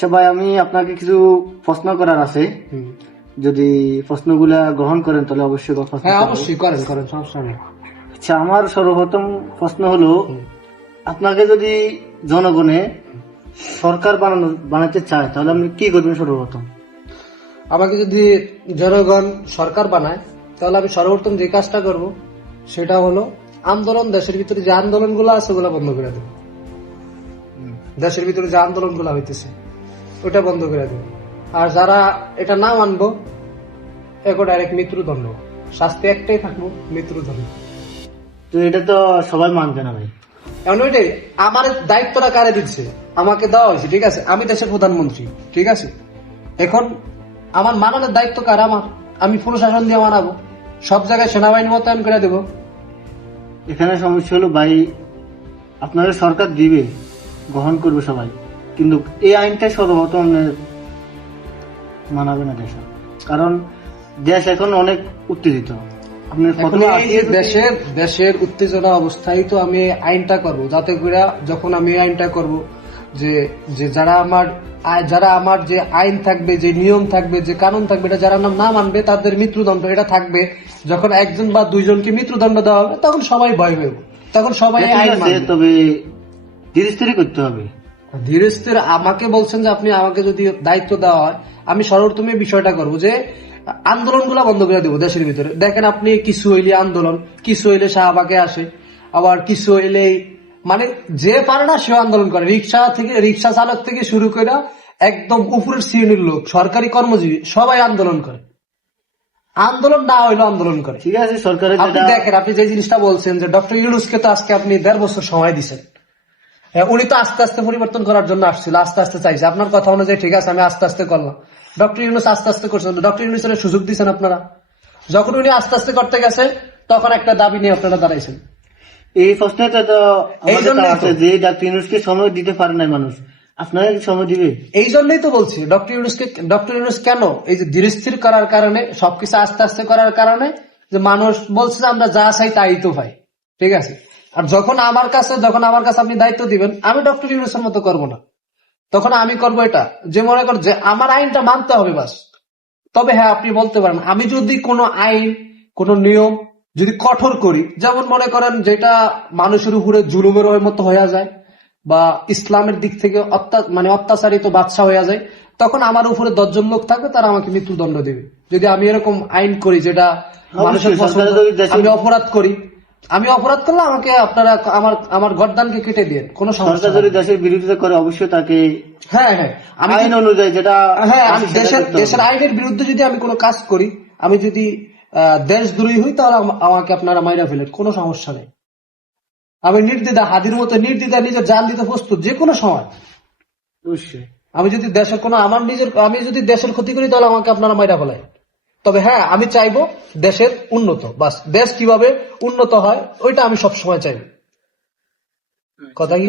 আচ্ছা ভাই, আমি আপনাকে কিছু প্রশ্ন করার আছে। যদি প্রশ্নগুলা গ্রহণ করেন তাহলে অবশ্যই প্রশ্ন হ্যাঁ করব। অবশ্যই করেন করেন, সমস্যা নেই। আচ্ছা, আমার সর্বপ্রথম প্রশ্ন হলো, আপনাকে যদি জনগণে সরকার বানাতে চায় তাহলে আপনি কি করবেন সর্বপ্রথম? আমাকে যদি জনগণ সরকার বানায় তাহলে আমি সর্বপ্রথম যে কাজটা করব সেটা হলো আন্দোলন, দেশের ভিতরে যে আন্দোলনগুলো আছে ওগুলো বন্ধ করে দেব। দেশের ভিতরে যে আন্দোলনগুলো হইতেছে ওটা বন্ধ করে দেব। আর যারা এটা না মানবো একে ডাইরেক্ট মৃত্যুদণ্ড, শাস্তি একটাই থাকবো, মৃত্যুদণ্ড। তো এটা তো সবাই মানবে না ভাই। এখন ওইটাই আমার দায়িত্বটা কারে দিচ্ছে, আমাকে দেওয়া হয়েছে, ঠিক আছে, আমি দেশের প্রধানমন্ত্রী, ঠিক আছে, এখন আমার মানানোর দায়িত্ব কার? আমার। আমি প্রশাসন দিয়ে মানাবো, সব জায়গায় সেনাবাহিনী মোতায়েন করে দেবো। এখানে সমস্যা হলো ভাই, আপনাদের সরকার দিবে, গ্রহণ করবে সবাই, কিন্তু এই আইনটা সর্বপ্রথম মানাবে না দেশ। কারণ দেশ এখন অনেক উত্তেজিত। আপনি এখন প্রথমে এই যে দেশের উত্তেজনা অবস্থায় তো আমি আইনটা করব, যাতে করে যখন আমি আইনটা করব যে যে যারা আমার যে আইন থাকবে, যে নিয়ম থাকবে, যে কানুন থাকবে, এটা যারা না মানবে তাদের মৃত্যুদণ্ড এটা থাকবে। যখন একজন বা দুইজনকে মৃত্যুদণ্ড দেওয়া হবে তখন সবাই ভয় পাবে, তখন সবাই ঠিক আইন আছে, মানবে। তবে ধীরে স্থিরে করতে হবে। ধীরে স্থিরে আমাকে বলছেন যে আপনি আমাকে যদি দায়িত্ব দেওয়া হয় আমি সর্বপ্রথম এই বিষয়টা করবো যে আন্দোলনগুলো বন্ধ করে দেবো দেশের ভিতরে। দেখেন আপনি কিছু হইলে আন্দোলন, কিছু হইলে শাহবাগে আসে, আবার কিছু হইলে মানে যে পারে না সে আন্দোলন করে। রিক্সা চালক থেকে শুরু করে একদম উপরের শ্রেণীর লোক, সরকারি কর্মজীবী সবাই আন্দোলন করে। আন্দোলন না হইলেও আন্দোলন করে। ঠিক আছে, সরকারের আপনি দেখেন, আপনি যে জিনিসটা বলছেন যে ডক্টর ইউনূসকে তো আজকে আপনি 1.5 বছর সময় দিচ্ছেন। উনি তো আস্তে আস্তে পরিবর্তন করার জন্য আসছিল, আস্তে আস্তে চাইছে। আপনার কথা অনুযায়ী ঠিক আছে, আমি আস্তে আস্তে করলাম। ডক্টর ইউনূস আস্তে আস্তে করছেন, ডক্টর ইউনূসের সুযোগ দিচ্ছেন আপনারা। যখন উনি আস্তে আস্তে করতে গেছে তখন একটা দাবি নিয়ে আপনারা দাঁড়াইছেন। এই প্রশ্নটা তো এই আমাদের জন্যই তো। আছে যে ডাক্তার ইউনূসকে সময় দিতে পারে না মানুষ, আপনারা কি সময় দিবে? এই জন্যই তো বলছি ডক্টর ইউনূস কেন এই যে ধীরে স্থির করার কারণে, সবকিছু আস্তে আস্তে করার কারণে, যে মানুষ বলছে যে আমরা যা চাই তাই তো ভাই, ঠিক আছে। আর যখন আমার কাছে আপনি দায়িত্ব দিবেন, আমি ডক্টর ইউনূসের মতো করবো না। তখন আমি করবো এটা যে মনে কর যে আমার আইনটা মানতে হবে বাস। তবে হ্যাঁ, আপনি বলতে পারেন আমি যদি কোনো আইন, কোনো নিয়ম যদি কঠোর করি, যেমন মনে করেন যেটা মানুষের উপরে জুলুমের মতো হয়ে যায়, বা ইসলামের দিক থেকে অত্যাচারিত বাদশা হয়ে যায়, তখন আমার উপরে 10 জন লোক থাকবে, তারা আমাকে মৃত্যুদণ্ড দেবে। যদি আমি এরকম আইন করি যেটা মানুষের পছন্দ, আমি অপরাধ করলে আমাকে আপনারা আমার গর্দানকে কেটে দিয়ে কোনো সমস্যা সরকার যদি দেশের বিরোধিতা করে অবশ্যই তাকে হ্যাঁ হ্যাঁ আমি আইন অনুযায়ী যেটা আমি দেশের আইনের বিরুদ্ধে যদি আমি কোনো কাজ করি, আমি যদি দেশদ্রোহী হই, তাহলে আমাকে আপনারা মাইরা ফেলেন, কোনো সমস্যা নেই। আমি নির্দ্বিধা, হাদির মতো নির্দ্বিধা নিজের জান দিতে প্রস্তুত যে কোনো সময়। অবশ্যই। আমি যদি দেশের ক্ষতি করি তাহলে আমাকে আপনারা মাইরা ফেলেন। তবে হ্যাঁ, আমি চাইবো দেশের উন্নত, বাস দেশ কিভাবে উন্নত হয় ওইটা আমি সবসময় চাইবো। কথা কি